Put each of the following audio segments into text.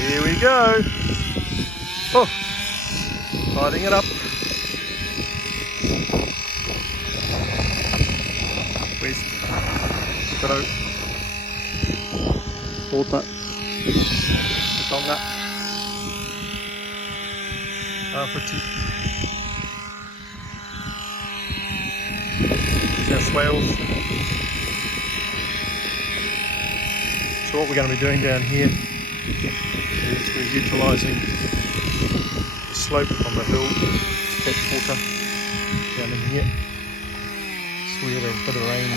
Here we go. Oh, lighting it up. Where's Karo? Ota. Tonga. Awhiti. South Wales. So what we're going to be doing down here is we're utilising the slope on the hill to catch water down in here. So we had a bit of rain a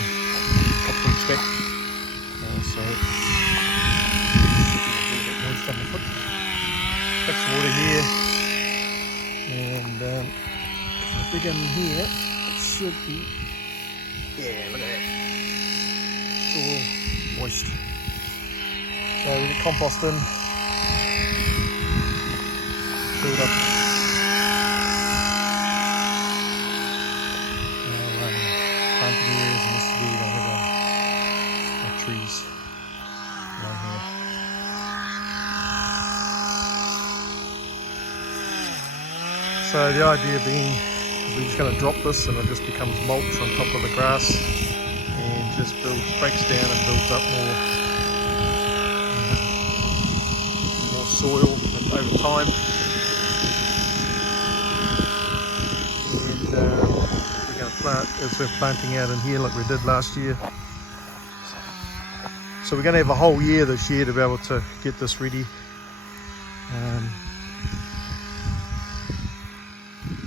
couple weeks back, so a little bit moist underfoot. Catch the water here, and if I dig in here, it should be, yeah, look at that, it's all moist. So we get compost in, build up planting areas, and this is where we're going to have our trees along here. So the idea being is we're just going to drop this and it just becomes mulch on top of the grass and just breaks down and builds up more soil over time, and we're going to plant as we're planting out in here like we did last year. So we're going to have a whole year this year to be able to get this ready.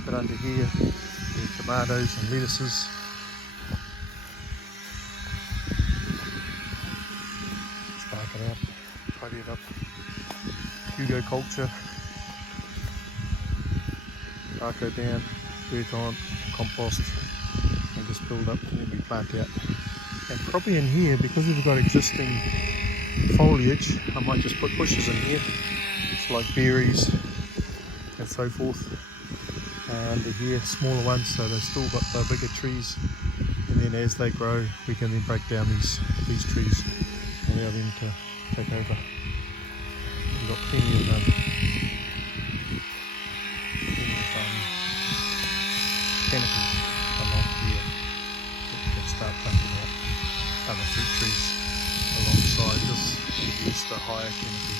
But under here there's tomatoes and lettuces. Spark it out, tidy it up. Hugo culture, arco down, dirt on, compost, and just build up, and then we plant out. And probably in here, because we've got existing foliage, I might just put bushes in here, it's like berries and so forth. Under here, smaller ones, so they've still got the bigger trees, and then as they grow, we can then break down these trees, allow them to take over. We've got plenty of canopy along here that we can start planting out other fruit trees alongside. This is the higher canopy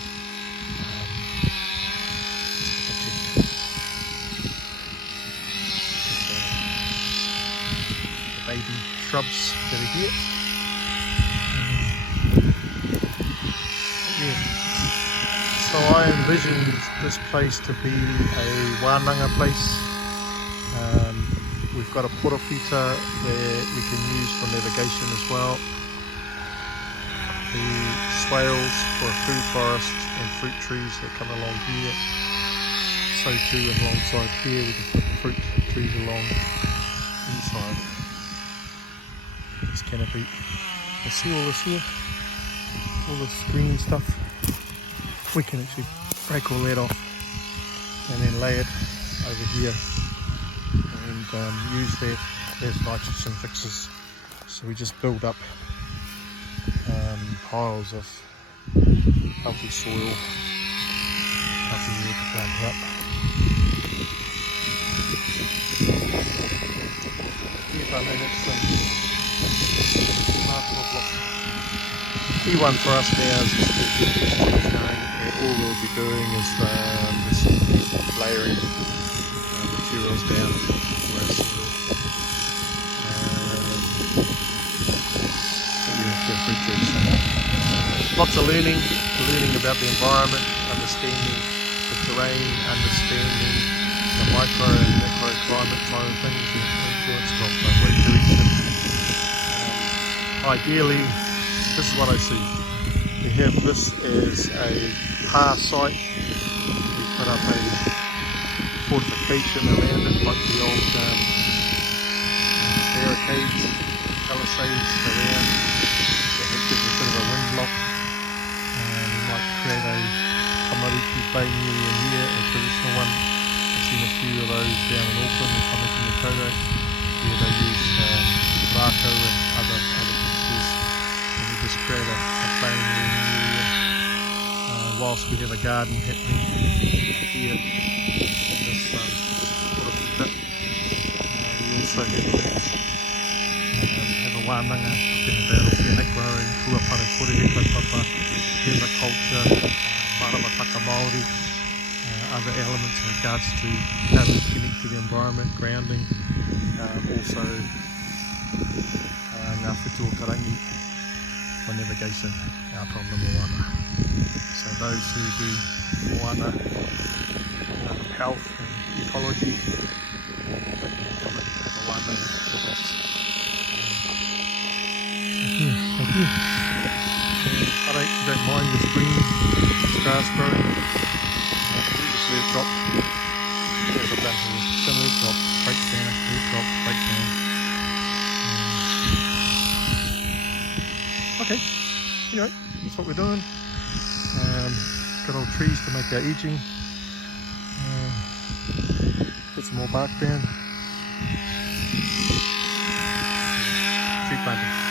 just to protect the baby shrubs that are here. So I envisioned this place to be a wānanga place. We've got a portafita that we can use for navigation as well. The swales for a food forest and fruit trees that come along here. So too alongside here we can put fruit trees along inside this canopy. You see all this here? All this green stuff? We can actually break all that off and then lay it over here and use that as nitrogen fixes. So we just build up piles of healthy soil, healthy air to plant up. If I manage some marker block. Key one for us now is just to get these trees going. All we'll be doing is just layering materials down for our soil. Fruit trees. Lots of learning about the environment, understanding the terrain, understanding the micro and macroclimate side of things, the influence of wind direction. Ideally, this is what I see. We have this as a par site. We put up a fortification around it, like the old barricades, palisades around. That gives a bit of a wind block. We might create a Tamariki playing area here, a traditional one. I've seen a few of those down in Auckland and Tamariki MATOA, where they use rākau and other fixtures. And we just create a playing area whilst we have a garden happening here in this sort of pit, we also have a wānanga talking about organic growing, tuapare kore he kaupapa, permaculture, maramataka Māori, other elements in regards to how we connect to the environment, grounding, also ngā whitua karangi for navigation out on the moana. So those who do moana health and ecology, they can come and have a wānanga with us. Thank you. And I don't mind this green, this grass growing. We just let it drop. As I've done here. So let it drop, breaks down, let it drop, breaks down. Okay, anyway, that's what we're doing. Got all trees to make our edging. Put some more bark down. Tree planting.